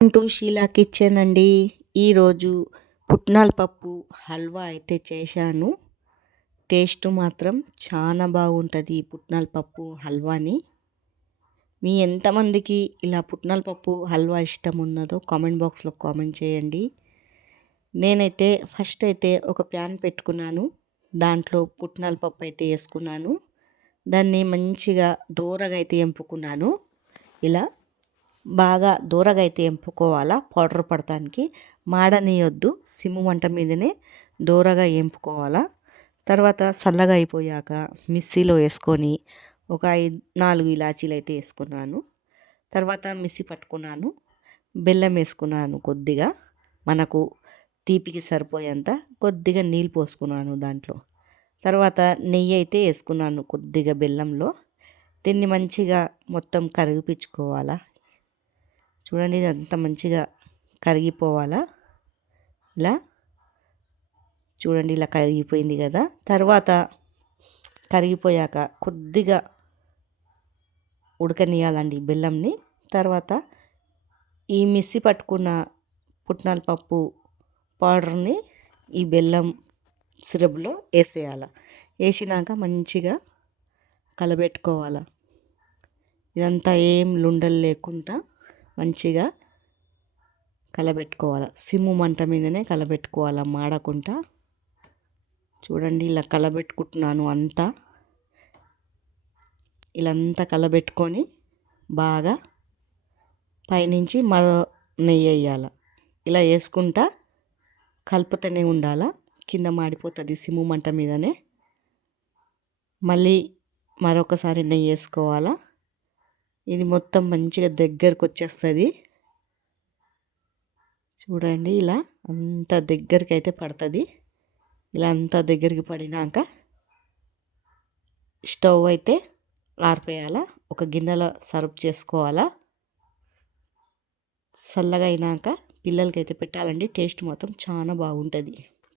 To Sheela kitchen అండి. ఈరోజు పుట్నాల పప్పు హల్వా అయితే చేశాను. టేస్ట్ మాత్రం చాలా బాగుంటుంది ఈ పుట్నాల పప్పు హల్వాని. మీ ఎంతమందికి ఇలా పుట్నాల పప్పు హల్వా ఇష్టం ఉన్నదో కామెంట్ బాక్స్లో కామెంట్ చేయండి. నేనైతే ఫస్ట్ అయితే ఒక ప్యాన్ పెట్టుకున్నాను. దాంట్లో పుట్నాల పప్పు అయితే వేసుకున్నాను. దాన్ని మంచిగా దూరగా అయితే ఎంపుకున్నాను. ఇలా బాగా దూరగా అయితే ఎంపుకోవాలా. పౌడర్ పడటానికి మాడనీయొద్దు. సిమ్ము మంట మీదనే దూరగా ఎంపుకోవాలా. తర్వాత చల్లగా అయిపోయాక మిక్సీలో వేసుకొని ఒక 4 ఇలాచీలు అయితే వేసుకున్నాను. తర్వాత మిక్సీ పట్టుకున్నాను. బెల్లం వేసుకున్నాను కొద్దిగా, మనకు తీపికి సరిపోయేంత. కొద్దిగా నీళ్ళు పోసుకున్నాను దాంట్లో. తర్వాత నెయ్యి అయితే వేసుకున్నాను కొద్దిగా బెల్లంలో. దీన్ని మంచిగా మొత్తం కరిగిపించుకోవాలా. చూడండి, ఇదంతా మంచిగా కరిగిపోవాలా. ఇలా చూడండి, ఇలా కరిగిపోయింది కదా. తర్వాత కరిగిపోయాక కొద్దిగా ఉడకనియాలండి బెల్లంని. తర్వాత ఈ మిక్సీ పట్టుకున్న పుట్నాల పప్పు పౌడర్ని ఈ బెల్లం సిరప్లో వేసేయాలి. వేసినాక మంచిగా కలబెట్టుకోవాలి. ఇదంతా ఏం లుండలు లేకుండా మంచిగా కలబెట్టుకోవాలి. సిమ్ము మంట మీదనే కలబెట్టుకోవాలి, మాడకుండా. చూడండి, ఇలా కలబెట్టుకుంటున్నాను అంతా. ఇలా అంతా కలబెట్టుకొని బాగా పైనుంచి మరో నెయ్యి వేయాలి. ఇలా వేసుకుంటా కలుపుతూనే ఉండాలి. కింద మాడిపోతుంది సిమ్ము మంట మీదనే. మళ్ళీ మరొకసారి నెయ్యి వేసుకోవాలా. ఇది మొత్తం మంచిగా దగ్గరకు వచ్చేస్తుంది. చూడండి, ఇలా అంత దగ్గరికి అయితే పడుతుంది. ఇలా అంత దగ్గరికి పడినాక స్టవ్ అయితే ఆర్పేయాలా. ఒక గిన్నెలో సర్వ్ చేసుకోవాలా. చల్లగా అయినాక పిల్లలకైతే పెట్టాలండి. టేస్ట్ మాత్రం చాలా బాగుంటుంది.